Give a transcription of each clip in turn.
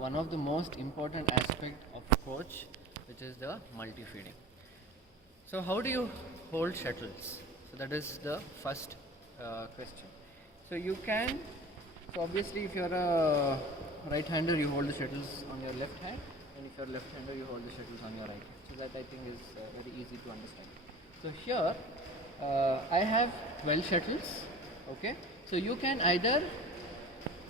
one of the most important aspect of coach, which is the multi-feeding. So how do you hold shuttles? So that is the first question. So you can, so obviously if you're a right-hander, you hold the shuttles on your left hand, and if you're a left-hander, you hold the shuttles on your right hand. So that I think is very easy to understand. So here I have 12 shuttles. Okay, so you can either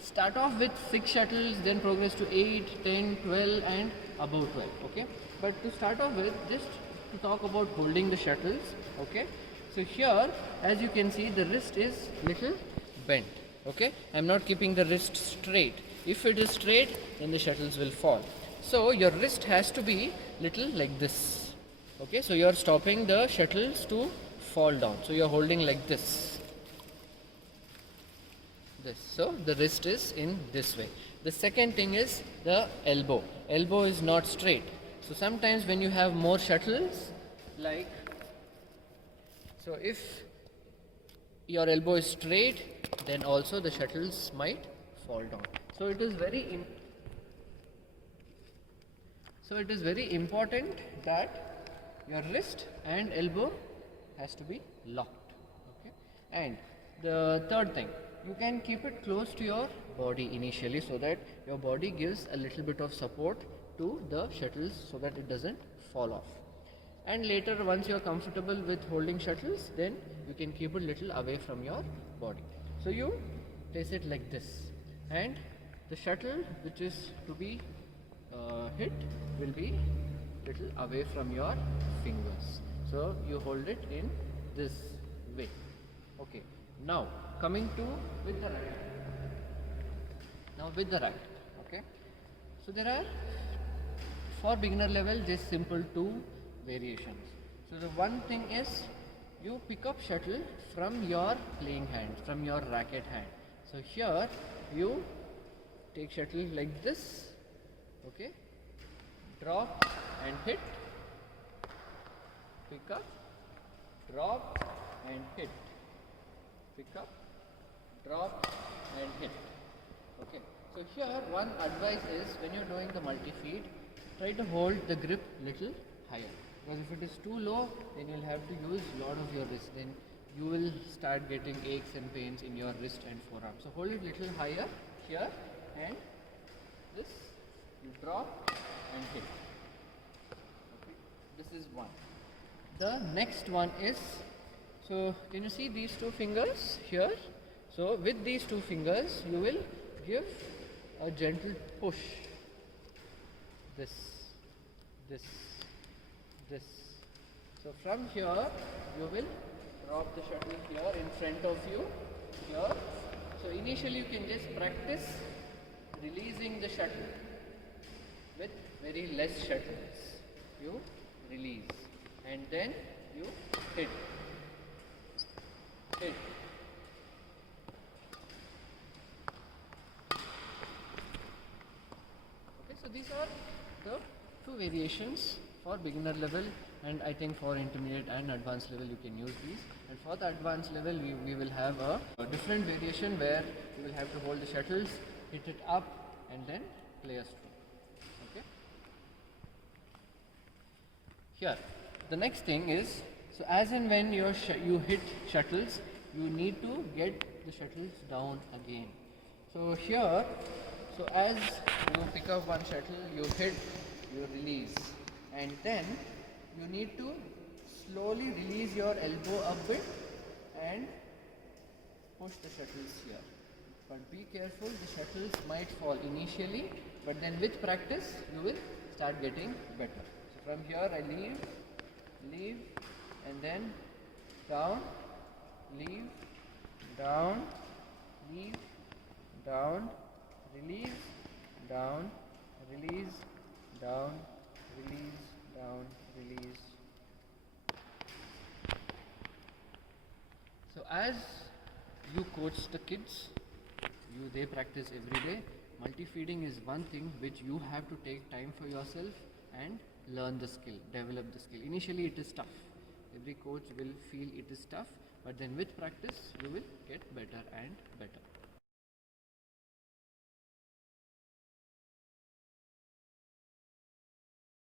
start off with 6 shuttles, then progress to 8, 10, 12 and above 12. Okay, but to start off with, just to talk about holding the shuttles. Okay, so here as you can see, the wrist is little bent. Okay, I'm not keeping the wrist straight. If it is straight, then the shuttles will fall. So your wrist has to be little like this. Okay, so you're stopping the shuttles to fall down. So you're holding like this. So the wrist is in this way. The second thing is the elbow. Elbow is not straight. So sometimes when you have more shuttles, like, so if your elbow is straight, then also the shuttles might fall down. So it is very important that your wrist and elbow has to be locked. Okay, and the third thing, you can keep it close to your body initially, so that your body gives a little bit of support to the shuttles so that it doesn't fall off. And later, once you are comfortable with holding shuttles, then you can keep it little away from your body. So you place it like this, and the shuttle which is to be hit will be little away from your fingers. So you hold it in this way. Okay, now coming to with the right. Now with the right. Okay, so there are, for beginner level, just simple 2 variations. So the one thing is, you pick up shuttle from your playing hand, from your racket hand. So here you take shuttle like this. Okay, drop and hit, pick up, drop and hit, pick up, drop and hit. Okay, so here one advice is, when you're doing the multi-feed, try to hold the grip little higher, because if it is too low, then you'll have to use a lot of your wrist, then you will start getting aches and pains in your wrist and forearm. So hold it little higher here, and this you drop and hit. Okay, this is one. The next one is, so can you see these 2 fingers here? So with these 2 fingers, you will give a gentle push. This. So from here, you will drop the shuttle here in front of you, here. So initially you can just practice releasing the shuttle with very less shuttles. You release and then you hit. Okay, so these are the 2 variations for beginner level, and I think for intermediate and advanced level you can use these. And for the advanced level, we will have a different variation where you will have to hold the shuttles, hit it up and then play a stroke. Okay. Here, the next thing is, so as and when you hit shuttles, you need to get the shuttles down again. So here, so as you pick up one shuttle, you hit, you release, and then you need to slowly release your elbow a bit and push the shuttles here. But be careful, the shuttles might fall initially, but then with practice you will start getting better. So from here I leave and then down, leave, down, leave, down, release, down, release, down, release, down, release. So as you coach the kids, they practice every day. Multi-feeding is one thing which you have to take time for yourself and learn the skill, develop the skill. Initially it is tough. Every coach will feel it is tough, but then with practice you will get better and better.